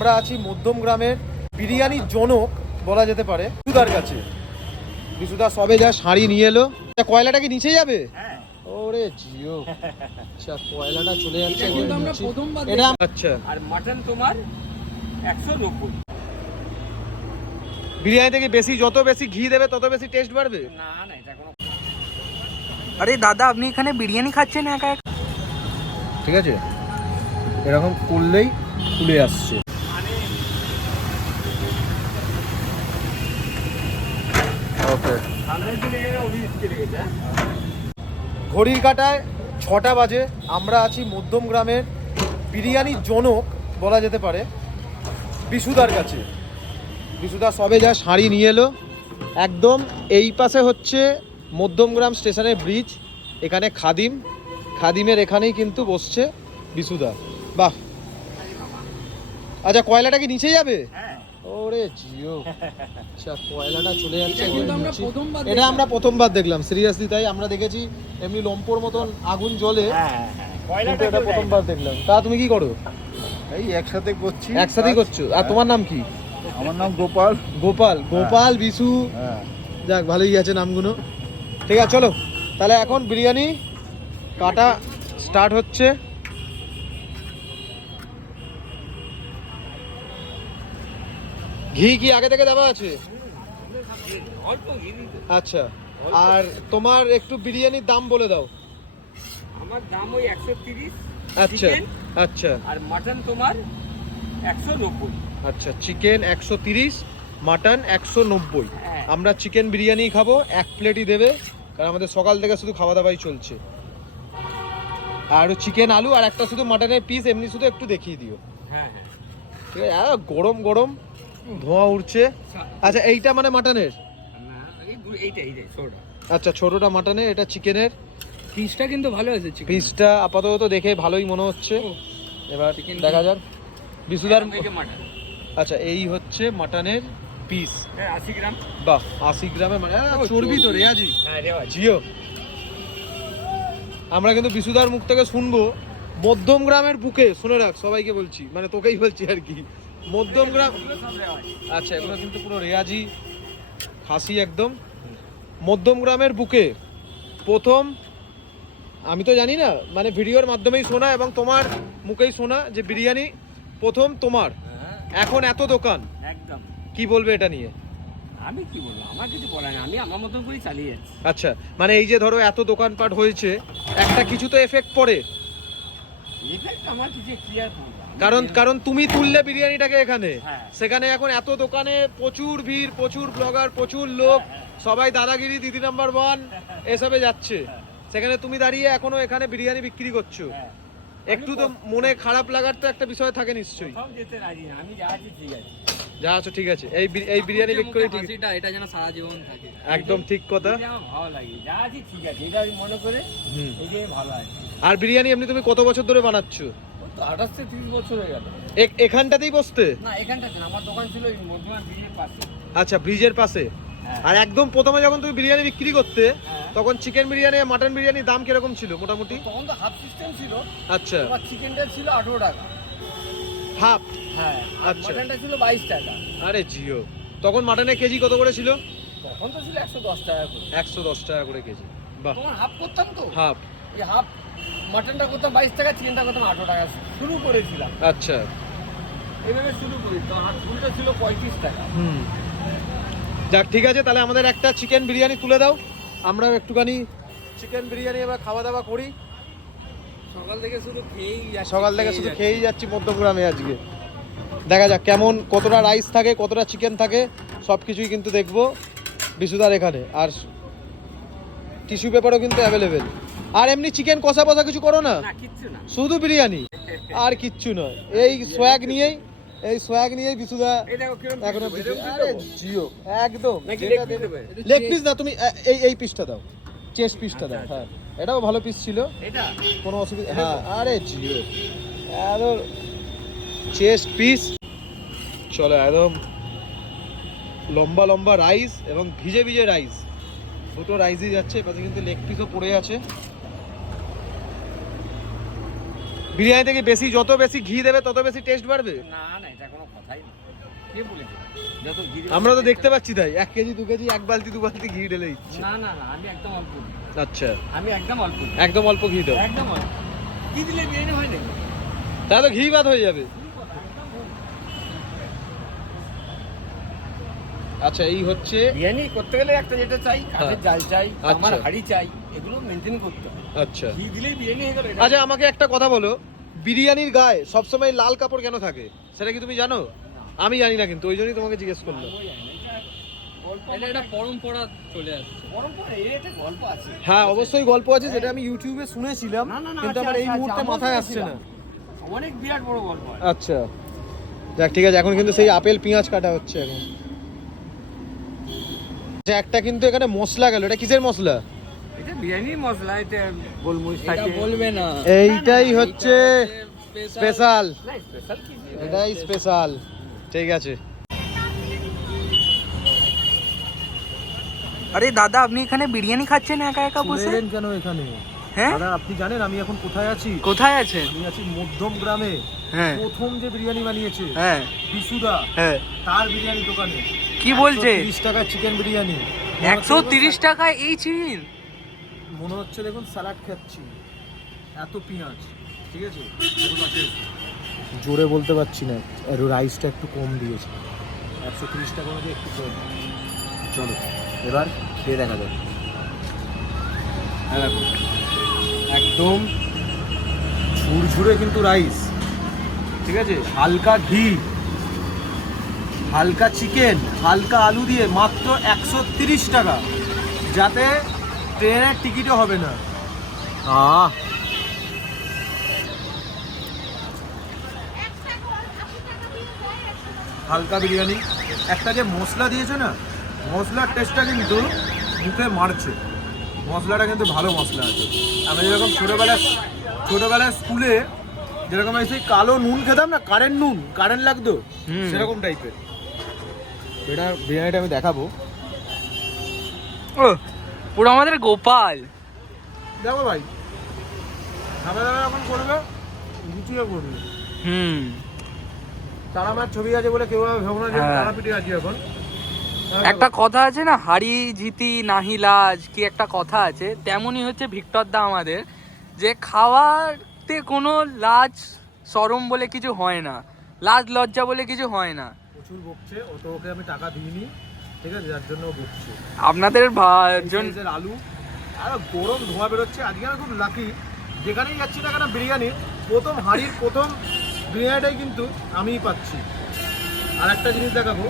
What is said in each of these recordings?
আমরা আছি মধ্যম গ্রামের বিরিয়ানির জনক বলা যেতে পারে বিশুদার কাছে। বিশুদা সবে যা শাড়ি নিয়ে এলো। কয়লাটা কি নিচে যাবে? ওরে জিও, আচ্ছা কয়লাটা চলে যাচ্ছে। এটা আচ্ছা, আর মাটন তোমার 190। বিরিয়ানি থেকে বেশি, যত বেশি ঘি দেবে তত বেশি টেস্ট বাড়বে। না না, এটা কোনো। আরে দাদা, আপনি এখানে বিরিয়ানি খাচ্ছেন একা একা? ঠিক আছে, এরকম করলেই তুলে আসছে। ওকে, ঘড়ির কাঁটায় 6টা বাজে। আমরা আছি মধ্যম গ্রামের বিরিয়ানির জনক বলা যেতে পারে বিশুদার কাছে। বিশুদা সবে যা শাড়ি নিয়ে এলো। একদম এই পাশে হচ্ছে মধ্যমগ্রাম স্টেশনের ব্রিজ, এখানে খাদিমের এখানেই কিন্তু বসছে বিশুদা। বাহ, আচ্ছা কয়লাটা কি নিচে যাবে? ওরে জিও, আচ্ছা কয়লাটা চলে যাচ্ছে। এটা আমরা প্রথমবার দেখলাম, সিরিয়াসলি তাই। আমরা দেখেছি এমনি লম্পোর মতন আগুন জ্বলে, কিন্তু এটা প্রথমবার দেখলাম। তা তুমি কি করো? এই একসাথেই করছো। আর তোমার নাম কি? আমার নাম গোপাল। গোপাল বিশু, যাক ভালোই আছে নামগুলো। ঠিক আছে চলো তাহলে এখন বিরিয়ানি কাটা স্টার্ট হচ্ছে। ঘি কি আগে থেকে দেওয়া আছে? আচ্ছা, আর তোমার একটু বিরিয়ানির দাম বলে দাও। আমার দাম ওই 130। আচ্ছা আচ্ছা, আর মাটন তোমার 190। আচ্ছা চিকেন 130, মাটন 190। আমরা চিকেন বিরিয়ানি খাবো, 1 প্লেটই দেবে, কারণ আমাদের সকাল থেকে শুধু খাওয়া দাওয়াই চলছে। আর চিকেন আলু আর একটা শুধু মাটনের পিস, এমনি শুধু একটু দেখিয়ে দিও। হ্যাঁ ঠিক আছে, গরম গরম ধোঁয়া উঠছে। আচ্ছা এইটা মানে মাটনের? না, এইটাই ছোটটা। আচ্ছা ছোটটা মাটনের, এটা চিকেনের। পিসটা কিন্তু ভালো হয়েছে। পিসটা আপাতত দেখে ভালোই মনে হচ্ছে। এবার দেখা যাক বিশুদার। মাটন, আচ্ছা এই হচ্ছে মাটনের পিস, 80 গ্রাম। বাহ 80 গ্রামের মানে চর্বি তো রেয়াজি। হ্যাঁ রেওয়াজি। জিও, আমরা কিন্তু বিশুদার মুখ থেকে শুনবো মধ্যম গ্রামের বুকে। শুনে রাখ, সবাইকে বলছি, মানে তোকেই বলছি আর কি, মধ্যম গ্রাম। আচ্ছা এগুলো কিন্তু পুরো রেয়াজি খাসি একদম। মধ্যম গ্রামের বুকে প্রথম, আমি তো জানি না, মানে ভিডিওর মাধ্যমেই শোনা এবং তোমার মুখেই শোনা যে বিরিয়ানি প্রথম তোমার। এখন এত দোকান, একদম। কি বলবে এটা নিয়ে? আমি কি বলবো, আমার কিছু বলার নেই, আমি আমার মতন করে চালিয়ে যাচ্ছি। আচ্ছা মানে এই যে ধরো এত দোকানপাট হয়েছে, একটা কিছু তো এফেক্ট পড়ে। ইফেক্ট আমার কিছু ক্লিয়ার করবো, কারণ তুমি তুললে বিরিয়ানিটাকে এখানে, হ্যাঁ। সেখানে এখন এত দোকানে প্রচুর ভিড়, প্রচুর ব্লগার, প্রচুর লোক, সবাই দাদাগিরি, দিদি নাম্বার 1 এসবে যাচ্ছে। সেখানে তুমি দাঁড়িয়ে এখনো এখানে বিরিয়ানি বিক্রি করছো, একটু তো মনে খারাপ লাগার তো একটা বিষয় থাকে নিশ্চয়ই। সব যেতে রাজি না, আমি যা আছি ঠিক আছে। যা আছো ঠিক আছে, এই বিরিয়ানি বিক্রি করে ঠিক, এটা যেন সারা জীবন থাকে। একদম ঠিক কথা। এটা আমার ভালো লাগে, যা আছি ঠিক আছে, এটা আমি মনে করে এটাই ভালো আছে। আর বিরিয়ানি এমনি তুমি কত বছর ধরে বানাচ্ছো? তো 28 থেকে 30 বছর হয়ে গেল। এখানটাতেই বসতে? না এখানটাতে না, আমার দোকান ছিল এই মধ্যমান ব্রিজের পাশে। আচ্ছা ব্রিজের পাশে। আর একদম প্রথমে যখন তুমি বিরিয়ানি বিক্রি করতে, তখন চিকেন বিরিয়ানি আর মাটন বিরিয়ানির দাম কিরকম ছিল মোটামুটি? তখন তো হাফ সিস্টেম ছিল। আচ্ছা, আমার চিকেনটা ছিল 18 টাকা হাফ। হ্যাঁ, আচ্ছা। মাটনটা ছিল 22 টাকা। আরে জিও, তখন মাটনের কেজি কত করে ছিল? তখন তো ছিল 110 টাকা করে। 110 টাকা করে কেজি। বাহ, তখন হাফ করতাম তো। হাফ। এই হাফ মাটনটা করতাম 22 টাকা, চিকেনটা করতাম 18 টাকা। শুরু করেছিলাম আচ্ছা, এভাবে শুরু করি, তো হাফ ফুলটা ছিল 35 টাকা। যাক ঠিক আছে, তাহলে আমাদের একটা চিকেন বিরিয়ানি তুলে দাও, আমরাও একটুখানি চিকেন বিরিয়ানি এবার খাওয়া দাওয়া করি। সকাল থেকে শুধু খেয়েই যাচ্ছি মধ্যমগ্রামে আজকে। দেখা যাক কেমন, কতটা রাইস থাকে, কতটা চিকেন থাকে, সব কিছুই কিন্তু দেখবো বিশুদার এখানে। আর টিস্যু পেপারও কিন্তু অ্যাভেলেবেল। আর এমনি চিকেন কষা পষা কিছু করো না? না কিচ্ছু না, শুধু বিরিয়ানি আর কিচ্ছু নয়। এই সোয়াগ নিয়েই বিশুদা এই দেখো কিরকম এখনো piece দেবো, আরে জিও একদম। নাকি যেটা leg piece দেবে- দেবে? লেগ পিস না, তুমি এই পিসটা দাও, চেস্ট পিসটা দাও। হ্যাঁ এটাও ভালো পিস ছিল, এটা কোনো অসুবিধা। হ্যাঁ আরে জিও, একদম চেস্ট পিস। চলো, একদম লম্বা লম্বা রাইস এবং ভিজে ভিজে রাইস, দুটো রাইসই যাচ্ছে। এপাশে কিন্তু লেগ পিসও পড়ে আছে। বিরিয়ানি থেকে বেশি, যত বেশি ঘি দেবে তত বেশি টেস্ট বাড়বে? না না, এটা কোনো কথাই না। কে বলেছে? যত ঘি দেবে আমরা তো taste দেখতে পাচ্ছি তাই, 1 কেজি 2 কেজি 1 বালতি 2 বালতি ঘি ঢেলে দিচ্ছে। না না না, আমি একদম অল্প দিই। আচ্ছা, আমি একদম অল্প দিই। একদম অল্প ঘি দাও, একদম অল্প। ঘি দিলে বিরিয়ানি হয় না। তাহলে ঘি বাদ হয়ে যাবে। আচ্ছা, এই হচ্ছে বিরিয়ানি করতে গেলে একটা যেটা চাই, কাঠের জাল চাই, আমার আচ্ছা। হাঁড়ি চাই, এগুলো মেনটেন করতে হয়। আচ্ছা ঘি দিলেই বিরিয়ানি হয়ে গেল। এটা আচ্ছা, আমাকে একটা কথা বলো, বিরিয়ানির গায়ে সবসময় লাল কাপড় কেন থাকে সেটা কি তুমি জানো? আমি জানি না, কিন্তু ওই জন্যই তোমাকে জিজ্ঞেস করলাম। এটা একটা পরম্পরা চলে আসছে। পরম্পরা, এর একটা গল্প আছে। হ্যাঁ, অবশ্যই গল্প আছে, যেটা আমি ইউটিউবে শুনেছিলাম, না, না, না, কিন্তু আছে, আমার এই আছে, মুহূর্তে আছে, মাথায় আমিও আসছে না। অনেক বিরাট বড় গল্প আছে। আচ্ছা, যাক ঠিক আছে, এখন কিন্তু সেই আপেল পেঁয়াজ কাটা হচ্ছে এখন। আচ্ছা, একটা কিন্তু এখানে মশলা গেল, এটা কিসের মশলা? এটা বিরিয়ানির মশলা, এটা গোলমরিচ থাকে। এটা বলবে না। এইটাই হচ্ছে স্পেশাল, না, স্পেশাল কি? এটাই স্পেশাল। ঠিক আছে। আরে দাদা, আপনি এখানে বিরিয়ানি খাচ্ছেন একা একা বসে? চলে এলেন কেন এখানে? হ্যাঁ, দাদা, আপনি জানেন আমি এখন কোথায় আছি? কোথায় আছেন? আমি আছি মধ্যম গ্রামে। হ্যাঁ প্রথম যে বিরিয়ানি বানিয়েছে হ্যাঁ বিশুদা, হ্যাঁ, তার বিরিয়ানি দোকানে। কি বলছে? 30 টাকা চিকেন বিরিয়ানি। 130 টাকায় এই চিকেন? মনে হচ্ছে দেখুন স্যালাড খাচ্ছি, এত পেঁয়াজ। ঠিক আছে, জোরে বলতে পারছি না, আর রাইসটা একটু কম দিয়েছে। 130 টাকা মধ্যে একটু কম। চলো এবার খেয়ে দেখা যাক। হ্যাঁ, দেখো একদম ঝুরঝুরে কিন্তু রাইস, ঠিক আছে, হালকা ঘি, হালকা চিকেন, হালকা আলু দিয়ে মাত্র 130 টাকা, যাতে ট্রেনের টিকিটও হবে না। হালকা বিরিয়ানি, একটা যে মশলা দিয়েছে না, মশলার টেস্টটা কিন্তু মুখে মারছে। মশলাটা কিন্তু ভালো মশলা আছে। আমি যেরকম ছোটোবেলায় স্কুলে যেরকম সেই কালো নুন খেতাম না, কারেন্ট লাগতো, সেরকম টাইপের। এটা বিরিয়ানিটা আমি দেখাবো। ও, পুরো আমাদের গোপাল। দেখো ভাই, খাবার দাবার এখন করবে, গুছিয়ে করবে। তারা আমার ছবি আছে বলে কেউ ভেবো না যে হ্যাঁ। তারাপীঠে আছি এখন। একটা কথা আছে না, হাড়ি জিতি নাহি লাজ, কি একটা কথা আছে, তেমনই হচ্ছে ভিক্টর দা আমাদের, যে খাওয়াতে কোনো লাজ শরম বলে কিছু হয় না, লাজ লজ্জা বলে কিছু হয় না। প্রচুর বকছে, ও তো ওকে আমি টাকা দিইনি, ঠিক আছে, যার জন্য ও বকছে। আপনাদের সাইজের আলু আর গরম ধোঁয়া বেরোচ্ছে। আজকে আমি খুব লাকি, যেখানেই যাচ্ছি না কেন বিরিয়ানি, প্রথম হাঁড়ির প্রথম বিরিয়ানিটাই কিন্তু আমিই পাচ্ছি। আর একটা জিনিস দেখাবো,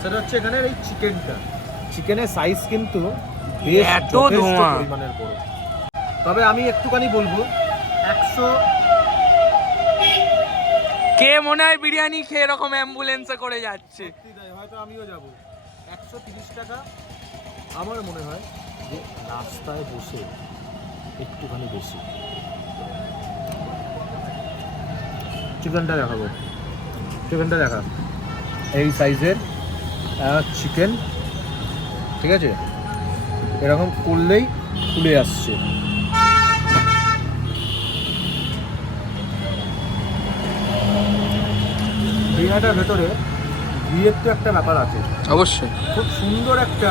সেটা হচ্ছে এখানের এই চিকেনটা। চিকেনের সাইজ কিন্তু বেশ এত যথেষ্ট ধোঁয়া। পরিমাণের বড়। তবে আমি একটুখানি বলবো, 100 কে মনে হয় বিরিয়ানি খেয়ে এরকম অ্যাম্বুলেন্সে করে যাচ্ছে? হয়তো আমিও যাব। 130 টাকা আমার মনে হয় যে রাস্তায় বসে একটুখানি বেশি। চিকেনটা দেখাবো, চিকেনটা দেখা, এই সাইজের চিকেন, ঠিক আছে, এরকম করলেই খুলে আসছে। বিরিয়ানিটার ভেতরে ঘিয়ের তো একটা ব্যাপার আছে, অবশ্যই। খুব সুন্দর একটা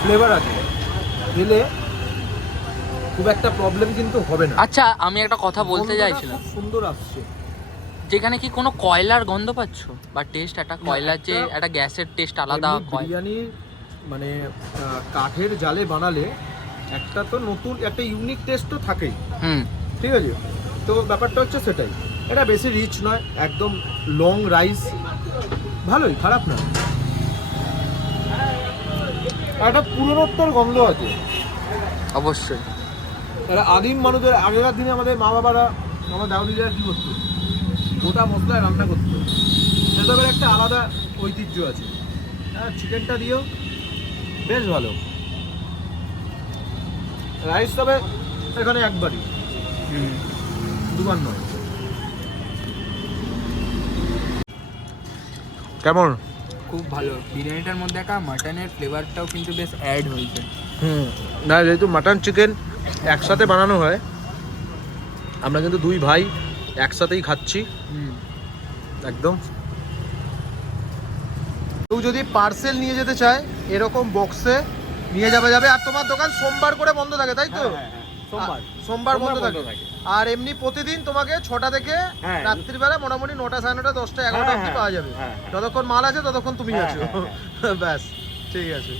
ফ্লেভার আছে, খেলে খুব একটা প্রবলেম কিন্তু হবে না। আচ্ছা, আমি একটা কথা বলতে গন্ধটা চাইছিলাম, খুব সুন্দর আসছে। যেখানে কি কোনো কয়লার গন্ধ পাচ্ছ বা টেস্ট? একটা কয়লার যে একটা গ্যাসের টেস্ট আলাদা এমনি বিরিয়ানি মানে কাঠের জালে বানালে একটা তো নতুন একটা ইউনিক টেস্ট তো থাকেই, ঠিক আছে। তো ব্যাপারটা হচ্ছে সেটাই, এটা বেশি রিচ নয়, একদম লং রাইস, ভালোই, খারাপ না। একটা পুরনোত্তর গন্ধ আছে অবশ্যই। এটা আদিম মানুষদের, আগেকার দিনে আমাদের মা বাবারা, আমার দাদু দিদারা কী করতো, গোটা মশলায় রান্না করতো, সেসবের একটা আলাদা ঐতিহ্য আছে। হ্যাঁ, চিকেনটা দিয়েও বেশ ভালো। রাইস তবে এখানে একবারই, দুবার নয়। কেমন? খুব ভালো। বিরিয়ানিটার মধ্যে একটা মাটনের ফ্লেভারটাও কিন্তু বেশ অ্যাড হয়েছে। না, যেহেতু মাটন চিকেন একসাথে বানানো হয়, আমরা কিন্তু দুই ভাই একসাথেই খাচ্ছি একদম। কেউ যদি পার্সেল নিয়ে যেতে চায় এরকম বক্সে নিয়ে যাবে। আর তোমার দোকান সোমবার করে বন্ধ থাকে তাই তো? সোমবার বন্ধ থাকে। আর এমনি প্রতিদিন তোমাকে 6টা থেকে হ্যাঁ। রাত্রিবেলা মোটামুটি 9টা 9:30 10টা 11টা অবধি পাওয়া যাবে। হ্যাঁ। যতক্ষণ মাল আছে ততক্ষণ তুমি হ্যাঁ, আছো। হ্যাঁ, ব্যাস ঠিক আছে।